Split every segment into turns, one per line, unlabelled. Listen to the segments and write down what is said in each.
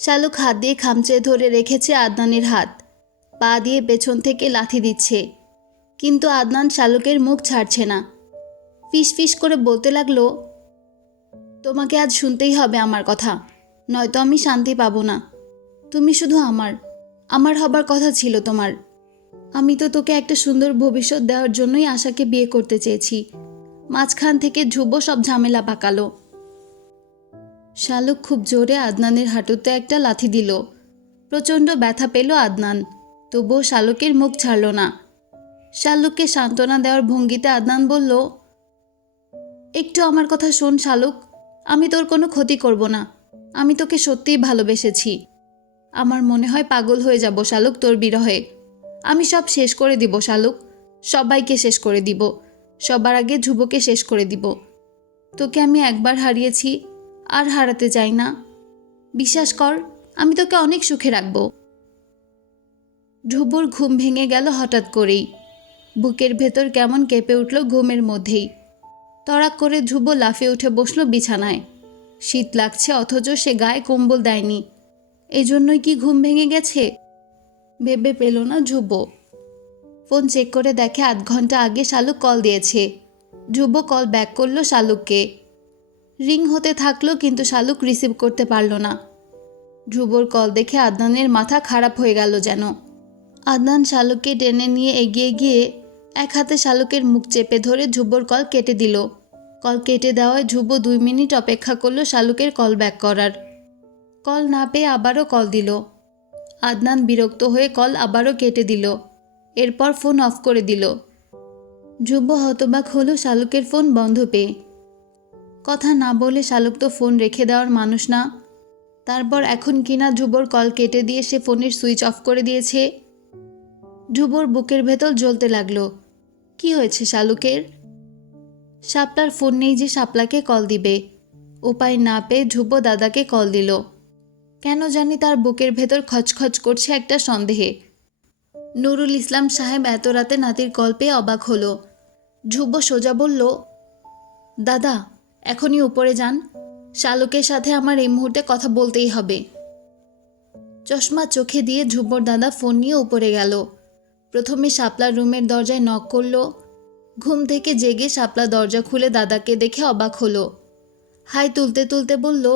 শালুক হাত দিয়ে খামচে ধরে রেখেছে আদনানের হাত। পা দিয়ে পেছন থেকে লাথি দিচ্ছে। কিন্তু আদনান শালুকের মুখ ছাড়ছে না। ফিস ফিস করে বলতে লাগল, তোমাকে আজ শুনতেই হবে আমার কথা। নয়তো আমি শান্তি পাবো না। তুমি শুধু আমার আমার হবার কথা ছিল তোমার। আমি তো তোকে একটা সুন্দর ভবিষ্যৎ দেওয়ার জন্যই আশাকে বিয়ে করতে চেয়েছি। মাঝখান থেকে ধ্রুব সব ঝামেলা পাকালো। শালুক খুব জোরে আদনানের হাঁটুতে একটা লাথি দিল। প্রচণ্ড ব্যথা পেল আদনান। তবুও শালুকের মুখ ছাড়ল না। শালুককে সান্ত্বনা দেওয়ার ভঙ্গিতে আদনান বলল, একটু আমার কথা শোন শালুক, আমি তোর কোনো ক্ষতি করব না। আমি তোকে সত্যিই ভালোবেসেছি। আমার মনে হয় পাগল হয়ে যাব শালুক তোর বিরহে। আমি সব শেষ করে দিব শালুক। সবাইকে শেষ করে দিব। সবার আগে ধ্রুবকে শেষ করে দিব। তোকে আমি একবার হারিয়েছি আর হারাতে চাই না। বিশ্বাস কর, আমি তোকে অনেক সুখে রাখব। ধ্রুবর ঘুম ভেঙে গেল হঠাৎ করেই। বুকের ভেতর কেমন কেঁপে উঠল ঘুমের মধ্যেই। তড়াক করে ধ্রুব লাফে উঠে বসল বিছানায়। শীত লাগছে অথচ সে গায়ে কম্বল দেয়নি। এজন্যই কি ঘুম ভেঙে গেছে? ভেবে পেল না ধ্রুব। ফোন চেক করে দেখে আধ ঘণ্টা আগে শালুক কল দিয়েছে। ধ্রুব কল ব্যাক করল শালুককে। রিং হতে থাকল কিন্তু শালুক রিসিভ করতে পারল না। ধ্রুবর কল দেখে আদনানের মাথা খারাপ হয়ে গেল যেন। আদনান শালুককে টেনে নিয়ে এগিয়ে গিয়ে এক হাতে শালুকের মুখ চেপে ধরে ধ্রুবর কল কেটে দিল। কল কেটে দেওয়ায় ধ্রুব দুই মিনিট অপেক্ষা করল শালুকের কল ব্যাক করার। কল না পেয়ে আবারও কল দিল। আদনান বিরক্ত হয়ে কল আবারও কেটে দিল। এরপর ফোন অফ করে দিল। ধ্রুব হতবাক হলো শালুকের ফোন বন্ধ পেয়ে। কথা না বলে শালুক তো ফোন রেখে দেওয়ার মানুষ না। তারপর এখন কিনা ধ্রুবর কল কেটে দিয়ে সে ফোনের সুইচ অফ করে দিয়েছে। ধ্রুবর বুকের ভেতর জ্বলতে লাগল। কি হয়েছে শালুকের? শাপলার ফোন নেই যে শাপলাকে কল দিবে। উপায় না পেয়ে ধ্রুব দাদাকে কল দিল। কেন জানি তার বুকের ভেতর খচখচ করছে একটা সন্দেহে। নুরুল ইসলাম সাহেব এত রাতে নাতির কল পেয়ে অবাক হলো। ধ্রুব সোজা বলল, দাদা এখনই উপরে যান। শালুকের সাথে আমার এই মুহূর্তে কথা বলতেই হবে। চশমা চোখে দিয়ে ধ্রুবর দাদা ফোন নিয়ে উপরে গেল। প্রথমে শাপলার রুমের দরজায় নক করল। ঘুম থেকে জেগে শাপলা দরজা খুলে দাদাকে দেখে অবাক হলো। হাই তুলতে তুলতে বলল,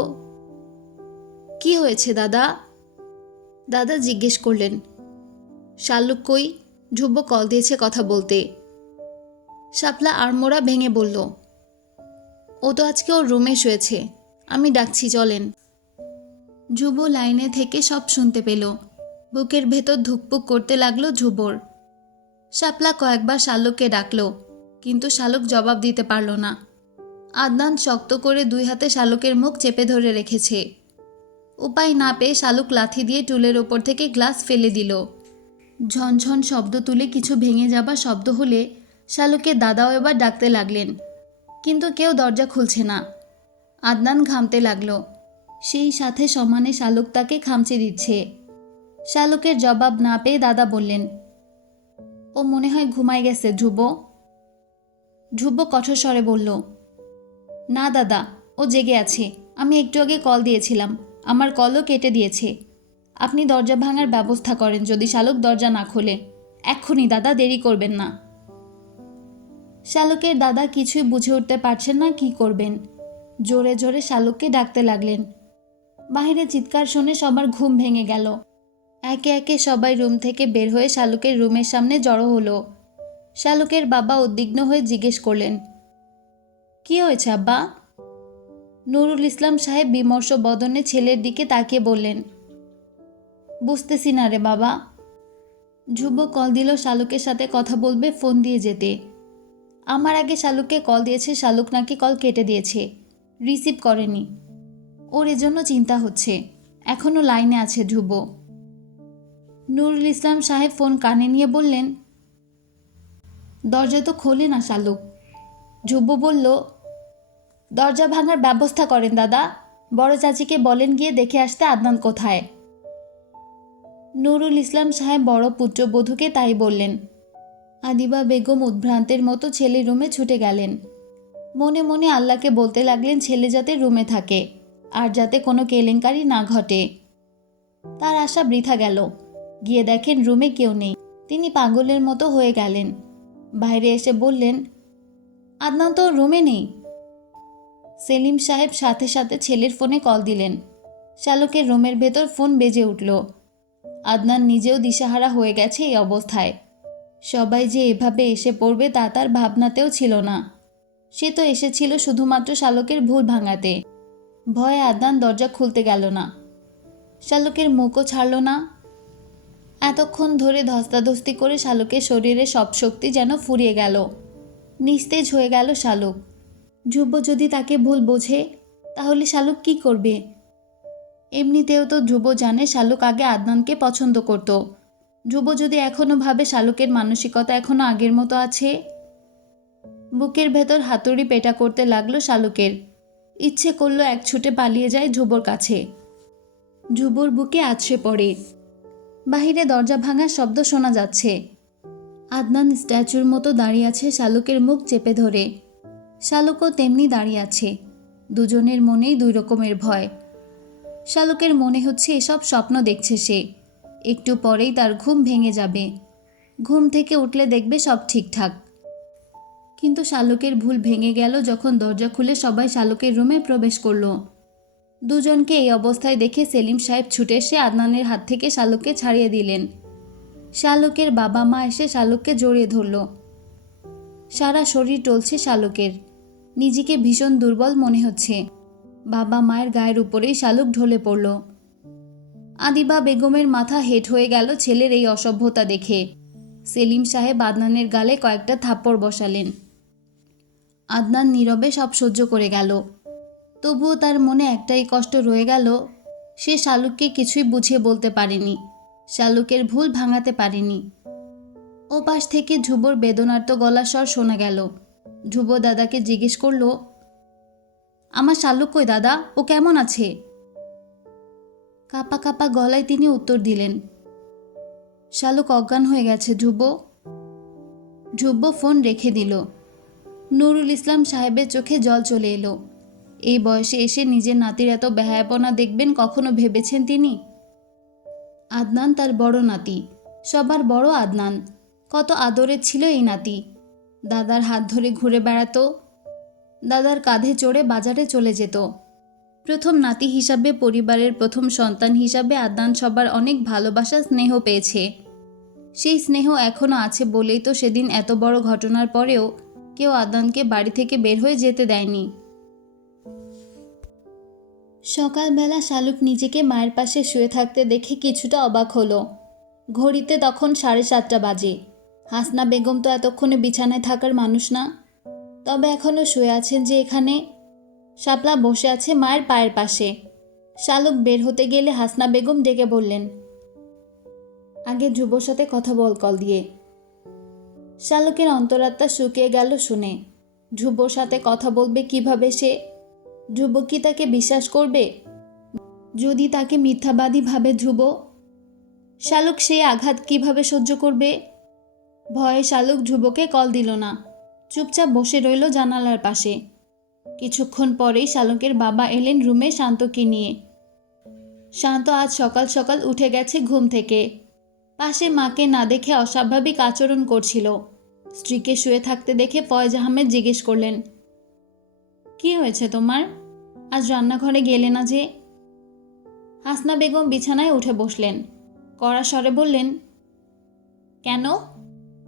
কি হয়েছে দাদা? দাদা জিজ্ঞেস করলেন, শালুক কই? ধ্রুব কল দিয়েছে কথা বলতে। শাপলা আড়মোড়া ভেঙে বলল ও তো আজকে ওর রুমে শুয়েছে। আমি ডাকছি, চলেন। ধ্রুব লাইনে থেকে সব শুনতে পেল। বুকের ভেতর ধুকপুক করতে লাগল ধ্রুবর শাপলা কয়েকবার শালুককে ডাকল, কিন্তু শালুক জবাব দিতে পারল না। আদনান শক্ত করে দুই হাতে শালুকের মুখ চেপে ধরে রেখেছে। উপায় না পেয়ে শালুক লাথি দিয়ে টুলের ওপর থেকে গ্লাস ফেলে দিল। ঝনঝন শব্দ তুলে কিছু ভেঙে যাবার শব্দ হলে শালুকে দাদাও এবার ডাকতে লাগলেন। কিন্তু কেউ দরজা খুলছে না। আদনান ঘামতে লাগল। সেই সাথে সমানে শালুক তাকে খামচে দিচ্ছে। শালুকের জবাব না পেয়ে দাদা বললেন, ও মনে হয় ঘুমায় গেছে, ধ্রুব। ধ্রুব কঠোর স্বরে বলল, না দাদা, ও জেগে আছে। আমি একটু আগে কল দিয়েছিলাম। আমার কলও কেটে দিয়েছে। আপনি দরজা ভাঙার ব্যবস্থা করেন যদি শালুক দরজা না খোলে। এক্ষুনি দাদা দেরি করবেন না। শালুকের দাদা কিছুই বুঝে উঠতে পারছেন না কি করবেন। জোরে জোরে শালুককে ডাকতে লাগলেন। বাহিরে চিৎকার শুনে সবার ঘুম ভেঙে গেল। একে একে সবাই রুম থেকে বের হয়ে শালুকের রুমের সামনে জড়ো হলো। শালুকের বাবা উদ্বিগ্ন হয়ে জিজ্ঞেস করলেন, কি হয়েছে আব্বা? নুরুল ইসলাম সাহেব বিমর্ষ বদনে ছেলের দিকে তাকিয়ে বললেন, বুঝতেছি না রে বাবা। ধ্রুব কল দিল শালুকের সাথে কথা বলবে ফোন দিয়ে যেতে। আমার আগে শালুককে কল দিয়েছে, শালুক নাকি কল কেটে দিয়েছে। রিসিভ করেনি। ওর এজন্য চিন্তা হচ্ছে। এখনও লাইনে আছে ধ্রুব। নুরুল ইসলাম সাহেব ফোন কানে নিয়ে বললেন, দরজা তো খোলে না শালুক। ধ্রুব বলল, দরজা ভাঙার ব্যবস্থা করেন দাদা। বড় চাচিকে বলেন গিয়ে দেখে আসতে আদনান কোথায়? নুরুল ইসলাম সাহেব বড় পুত্রবধূকে তাই বললেন আদিবা বেগম উদ্ভ্রান্তের মতো ছেলে রুমে ছুটে গেলেন। মনে মনে আল্লাহকে বলতে লাগলেন ছেলে যাতে রুমে থাকে, আর যাতে কোনো কেলেঙ্কারি না ঘটে। তার আশা বৃথা গেল। গিয়ে দেখেন রুমে কেউ নেই। তিনি পাগলের মতো হয়ে গেলেন। বাইরে এসে বললেন, আদনান তো রুমে নেই। সেলিম সাহেব সাথে সাথে ছেলের ফোনে কল দিলেন। শালকের রুমের ভেতর ফোন বেজে উঠল। আদনান নিজেও দিশাহারা হয়ে গেছে এই অবস্থায়। সবাই যে এভাবে এসে পড়বে তা তার ভাবনাতেও ছিল না। সে তো এসেছিল শুধুমাত্র শালকের ভুল ভাঙাতে। ভয়ে আদনান দরজা খুলতে গেল না। শালকের মুখও ছাড়ল না। এতক্ষণ ধরে ধস্তাধস্তি করে শালকের শরীরে সব শক্তি যেন ফুরিয়ে গেল। নিস্তেজ হয়ে গেল শালুক। ধ্রুব যদি তাকে ভুল বোঝে, তাহলে শালুক কি করবে? এমনিতেও তো ধ্রুব জানে শালুক আগে আদনানকে পছন্দ করত। ধ্রুব যদি এখনও ভাবে শালুকের মানসিকতা এখনও আগের মতো আছে? বুকের ভেতর হাতুড়ি পেটা করতে লাগল শালুকের। ইচ্ছে করল এক ছুটে পালিয়ে যায় ধ্রুবর কাছে। ধ্রুবর বুকে আছড়ে পড়ে। বাহিরে দরজা ভাঙার শব্দ শোনা যাচ্ছে। আদনান স্ট্যাচুর মতো দাঁড়িয়ে আছে শালুকের মুখ চেপে ধরে। শালুকও তেমনি দাঁড়িয়ে আছে। দুজনের মনেই দুই রকমের ভয়। শালুকের মনে হচ্ছে এসব স্বপ্ন দেখছে সে। একটু পরেই তার ঘুম ভেঙে যাবে। ঘুম থেকে উঠলে দেখবে সব ঠিকঠাক। কিন্তু শালুকের ভুল ভেঙে গেল যখন দরজা খুলে সবাই শালুকের রুমে প্রবেশ করল। দুজনকে এই অবস্থায় দেখে সেলিম সাহেব ছুটে এসে আদনানের হাত থেকে শালুককে ছাড়িয়ে দিলেন। শালুকের বাবা মা এসে শালুককে জড়িয়ে ধরল। সারা শরীর টলছে শালুকের। নিজেকে ভীষণ দুর্বল মনে হচ্ছে। বাবা মায়ের গায়ের উপরেই শালুক ঢলে পড়ল। আদিবা বেগমের মাথা হেট হয়ে গেল ছেলের এই অসভ্যতা দেখে। সেলিম সাহেব আদনানের গালে কয়েকটা থাপ্পড় বসালেন। আদনান নীরবে সব সহ্য করে গেল। তবুও তার মনে একটাই কষ্ট রয়ে গেল, সে শালুককে কিছুই বুঝিয়ে বলতে পারেনি, শালুকের ভুল ভাঙাতে পারেনি। ও পাশ থেকে ধ্রুবর বেদনার্ত গলা স্বর শোনা গেল। ধ্রুব দাদাকে জিজ্ঞেস করল, আমার শালুক কই দাদা? ও কেমন আছে? কাপা কাপা গলায় তিনি উত্তর দিলেন, শালুক অজ্ঞান হয়ে গেছে, ধ্রুব। ধ্রুব ফোন রেখে দিল। নুরুল ইসলাম সাহেবের চোখে জল চলে এলো। এই বয়সে এসে নিজের নাতির এত বেহায়াপনা দেখবেন কখনো ভেবেছেন তিনি? আদনান তার বড় নাতি। সবার বড় আদনান। কত আদরের ছিল এই নাতি। দাদার হাত ধরে ঘুরে বেড়াতো। দাদার কাঁধে চড়ে বাজারে চলে যেত। প্রথম নাতি হিসাবে পরিবারের প্রথম সন্তান হিসাবে আদনান সবার অনেক ভালোবাসা, স্নেহ পেয়েছে। সেই স্নেহ এখনও আছে বলেই তো সেদিন এত বড় ঘটনার পরেও কেউ আদনানকে বাড়ি থেকে বের হয়ে যেতে দেয়নি। সকালবেলা শালুক নিজেকে মায়ের পাশে শুয়ে থাকতে দেখে কিছুটা অবাক হলো। ঘড়িতে তখন সাড়ে সাতটা বাজে। হাসনা বেগম তো এতক্ষণে বিছানায় থাকার মানুষ না। তবে এখনও শুয়ে আছেন যে এখানে শাপলা বসে আছে মায়ের পায়ের পাশে। শালুক বের হতে গেলে হাসনা বেগম ডেকে বললেন, আগে ধ্রুবর সাথে কথা বল কল দিয়ে। শালুকের অন্তরাত্মা শুকিয়ে গেল শুনে। ধ্রুবর সাথে কথা বলবে কীভাবে সে? ধ্রুব কি তাকে বিশ্বাস করবে? যদি তাকে মিথ্যাবাদী ভাবে ধ্রুব, শালুক সেই আঘাত কীভাবে সহ্য করবে? ভয়ে শালুক ধ্রুবকে কল দিল না। চুপচাপ বসে রইল জানালার পাশে। কিছুক্ষণ পরেই শালুকের বাবা এলেন রুমে শান্তকে নিয়ে। শান্ত আজ সকাল সকাল উঠে গেছে ঘুম থেকে। পাশে মাকে না দেখে অস্বাভাবিক আচরণ করছিল। স্ত্রীকে শুয়ে থাকতে দেখে ফয়েজ আহমেদ জিজ্ঞেস করলেন, কি হয়েছে তোমার? আজ রান্নাঘরে গেলে না যে? হাসনা বেগম বিছানায় উঠে বসলেন। কড়া স্বরে বললেন, কেন?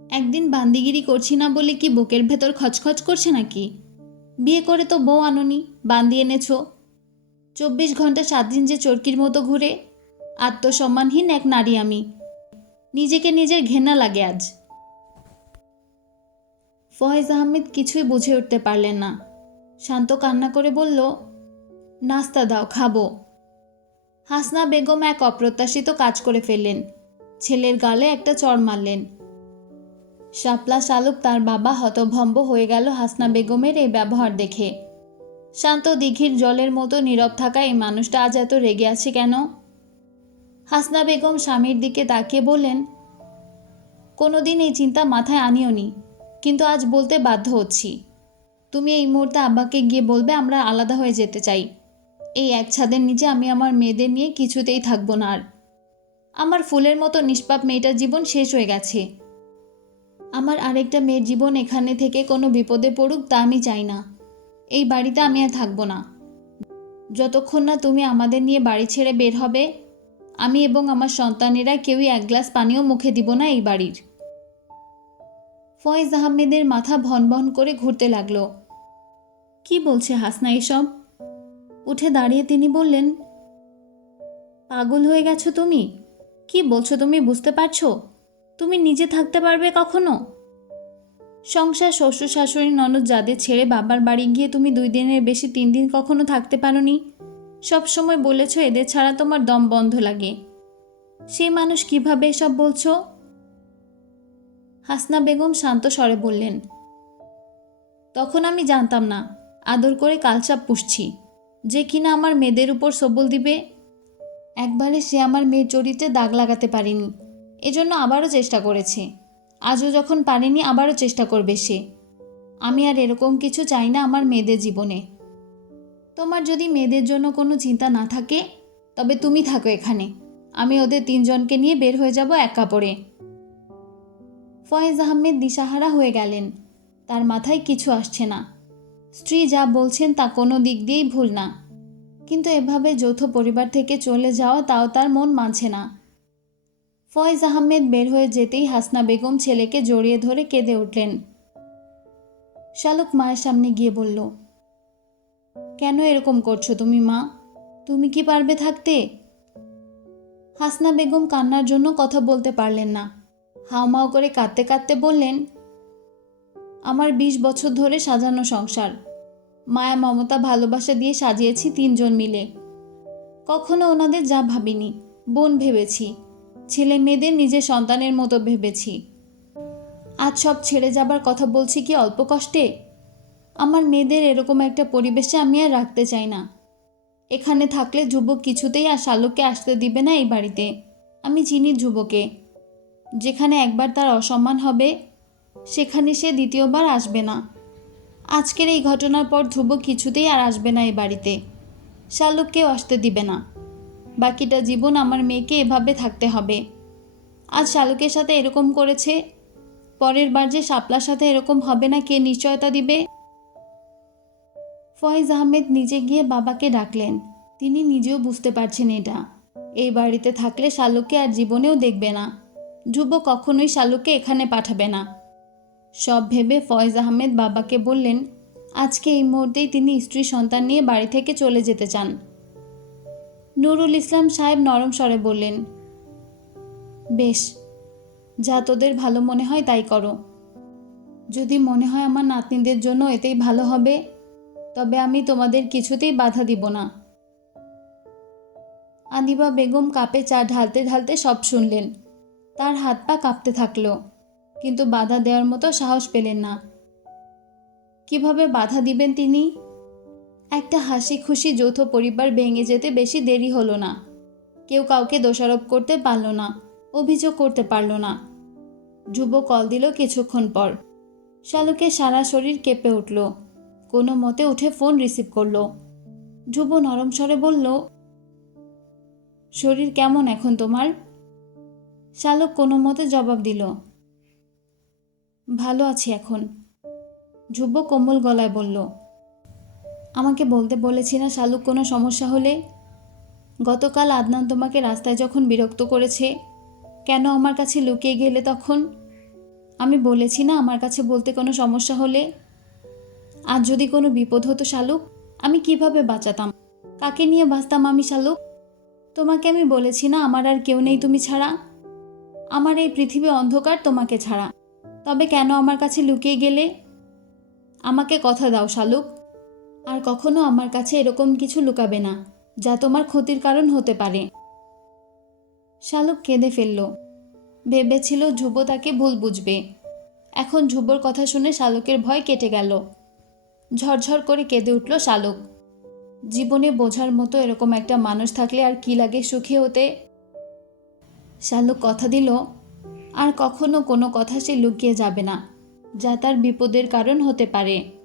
একদিন বান্দিগিরি করছি না বলে কি বুকের ভেতর খচখচ করছে নাকি? বিয়ে করে তো বউ আননি, বান্দি এনেছ। চব্বিশ ঘণ্টা সাত দিন যে চরকির মতো ঘুরে, আত্মসম্মানহীন এক নারী আমি। নিজেকে নিজের ঘেন্না লাগে আজ। ফয়েজ আহমেদ কিছুই বুঝে উঠতে পারলেন না। শান্ত কান্না করে বলল, নাস্তা দাও, খাব। হাসনা বেগম এক অপ্রত্যাশিত কাজ করে ফেললেন। ছেলের গালে একটা চড় মারলেন। শাপলা শালুক তার বাবা হতভম্ব হয়ে গেল হাসনা বেগমের এই ব্যবহার দেখে। শান্ত দিঘির জলের মতো নীরব থাকা এই মানুষটা আজ এত রেগে আছে কেন? হাসনা বেগম স্বামীর দিকে তাকিয়ে বললেন, কোনোদিন এই চিন্তা মাথায় আনিওনি কিন্তু আজ বলতে বাধ্য হচ্ছি। তুমি এই মুহূর্তে আব্বাকে গিয়ে বলবে আমরা আলাদা হয়ে যেতে চাই। এই এক ছাদের নিচে আমি আমার মেয়েদের নিয়ে কিছুতেই থাকব না আর। আমার ফুলের মতো নিষ্পাপ মেয়েটার জীবন শেষ হয়ে গেছে। আমার আরেকটা মেয়ের জীবন এখানে থেকে কোনো বিপদে পড়ুক তা আমি চাই না। এই বাড়িতে আমি আর থাকব না। যতক্ষণ না তুমি আমাদের নিয়ে বাড়ি ছেড়ে বের হবে, আমি এবং আমার সন্তানেরা কেউই এক গ্লাস পানিও মুখে দিব না এই বাড়ির। ফয়েজ আহমেদের মাথা ভন ভন করে ঘুরতে লাগল। কি বলছে হাসনা এসব? উঠে দাঁড়িয়ে তিনি বললেন, পাগল হয়ে গেছো তুমি? কি বলছো তুমি বুঝতে পারছ? তুমি নিজে থাকতে পারবে কখনো? সংসার, শ্বশুর, শাশুড়ি, ননদ যাদের ছেড়ে বাবার বাড়ি গিয়ে তুমি দুই দিনের বেশি তিন দিন কখনো থাকতে পারোনি? সব সময় বলেছ এদের ছাড়া তোমার দম বন্ধ লাগে। সেই মানুষ কীভাবে এসব বলছো? হাসনা বেগম শান্ত স্বরে বললেন, তখন আমি জানতাম না। আদর করে কালচাপ পুষছি। যে কিনা আমার মেয়েদের উপর সবল দিবে, একবারে সে আমার মেয়ের চরিত্রে দাগ লাগাতে পারেনি। এজন্য আবারও চেষ্টা করেছে। আজও যখন পারেনি, আবারও চেষ্টা করবে সে। আমি আর এরকম কিছু চাই না আমার মেয়েদের জীবনে। তোমার যদি মেয়েদের জন্য কোনো চিন্তা না থাকে, তবে তুমি থাকো এখানে। আমি ওদের তিনজনকে নিয়ে বের হয়ে যাব এক কাপড়ে ফয়েজ আহমেদ দিশাহারা হয়ে গেলেন। তার মাথায় কিছু আসছে না। স্ত্রী যা বলছেন তা কোনো দিক দিয়েই ভুল না। কিন্তু এভাবে যৌথ পরিবার থেকে চলে যাওয়া তাও তার মন মানছে না। ফয়েজ আহমেদ বের হয়ে যেতেই হাসনা বেগম ছেলেকে জড়িয়ে ধরে কেঁদে উঠলেন। শালুক মায়ের সামনে গিয়ে বলল, কেন এরকম করছ তুমি, মা? তুমি কি পারবে থাকতে? হাসনা বেগম কান্নার জন্য কথা বলতে পারলেন না। হাওমাও করে কাঁদতে কাঁদতে বললেন, আমার বিশ বছর ধরে সাজানো সংসার। মায়া, মমতা ভালোবাসা দিয়ে সাজিয়েছি তিনজন মিলে। কখনো ওনাদের যা ভাবিনি, বোন ভেবেছি। ছেলে মেয়েদের নিজের সন্তানের মতো ভেবেছি। আজ সব ছেড়ে যাবার কথা বলছি কি অল্প কষ্টে? আমার মেয়েদের এরকম একটা পরিবেশে আমি আর রাখতে চাই না। এখানে থাকলে যুবক কিছুতেই আর শালুককে আসতে দিবে না এই বাড়িতে। আমি চিনি যুবকে। যেখানে একবার তার অসম্মান হবে, সেখানে সে দ্বিতীয়বার আসবে না। আজকের এই ঘটনার পর ধ্রুব কিছুতেই আর আসবে না এই বাড়িতে। শালুককেও আসতে দিবে না। বাকিটা জীবন আমার মেয়েকে এভাবে থাকতে হবে। আজ শালুকের সাথে এরকম করেছে, পরের বার যে শাপলার সাথে এরকম হবে না, কে নিশ্চয়তা দিবে? ফয়েজ আহমেদ নিজে গিয়ে বাবাকে ডাকলেন। তিনি নিজেও বুঝতে পারছেন এটা। এই বাড়িতে থাকলে শালুককে আর জীবনেও দেখবে না। ধ্রুব কখনোই শালুককে এখানে পাঠাবে না। সব ভেবে ফয়েজ আহমেদ বাবাকে বললেন, আজকে এই মুহূর্তেই তিনি স্ত্রী সন্তান নিয়ে বাড়ি থেকে চলে যেতে চান। নুরুল ইসলাম সাহেব নরম স্বরে বললেন, বেশ, যা তোদের ভালো মনে হয় তাই করো। যদি মনে হয় আমার নাতনিদের জন্য এতেই ভালো হবে, তবে আমি তোমাদের কিছুতেই বাধা দিব না। আদিবা বেগম কাপে চা ঢালতে ঢালতে সব শুনলেন। তার হাত পা কাঁপতে থাকল, কিন্তু বাধা দেওয়ার মতো সাহস পেলেন না। কীভাবে বাধা দিবেন তিনি? একটা হাসি খুশি যৌথ পরিবার ভেঙে যেতে বেশি দেরি হলো না। কেউ কাউকে দোষারোপ করতে পারল না, অভিযোগ করতে পারল না। ধ্রুব কল দিল কিছুক্ষণ পর। শালুকে সারা শরীর কেঁপে উঠল। কোনো মতে উঠে ফোন রিসিভ করল। ধ্রুব নরম স্বরে বলল, শরীর কেমন এখন তোমার? শালুক কোনো মতে জবাব দিল, ভালো আছি এখন। ধ্রুব কোমল গলায় বলল আমাকে বলতে বলেছি না, শালুক, কোনো সমস্যা হলে? গতকাল আদনান তোমাকে রাস্তায় যখন বিরক্ত করেছে, কেন আমার কাছে লুকিয়ে গেলে তখন? আমি বলেছি না আমার কাছে বলতে কোনো সমস্যা হলে? আর যদি কোনো বিপদ হতো শালুক, আমি কীভাবে বাঁচাতাম? কাকে নিয়ে বাঁচতাম আমি শালুক? তোমাকে আমি বলেছি না আমার আর কেউ নেই তুমি ছাড়া? আমার এই পৃথিবী অন্ধকার তোমাকে ছাড়া। তবে কেন আমার কাছে লুকিয়ে গেলে? আমাকে কথা দাও শালুক। আর কখনো আমার কাছে এরকম কিছু লুকাবে না, যা তোমার ক্ষতির কারণ হতে পারে। শালুক কেঁদে ফেলল। ভেবেছিল ধ্রুব তাকে ভুল বুঝবে। এখন ধ্রুবর কথা শুনে শালুকের ভয় কেটে গেল। ঝরঝর করে কেঁদে উঠল শালুক। জীবনে বোঝার মতো এরকম একটা মানুষ থাকলে আর কি লাগে সুখী হতে? শালুক কথা দিল, আর কখনো কোনো কথা সে লুকিয়ে যাবে না, যা তার বিপদের কারণ হতে পারে।